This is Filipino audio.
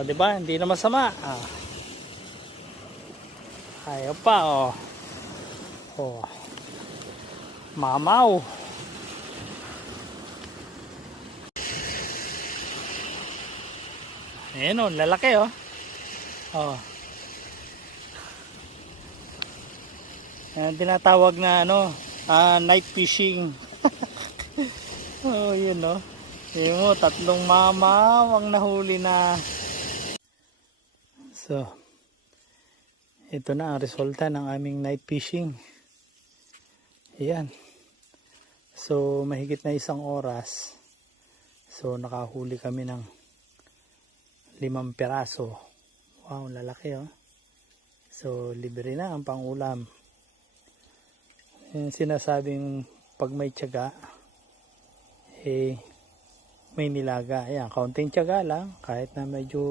O, diba? Hindi na masama. Ayaw pa, oh. Oh. Mamaw. Ayan, oh. Lalaki, oh. Oh. Ayan, tinatawag na, ano, night fishing. Oh, yun, oh. Ayan mo, 3 mamaw ang nahuli na. So, ito na ang resulta ng aming night fishing. Ayan. So, mahigit na 1 oras. So, nakahuli kami ng 5 piraso. Wow, lalaki, oh. So, libre na ang pangulam. Yung sinasabing pag may tiyaga, may nilaga. Ayan, kaunting tiyaga lang. Kahit na medyo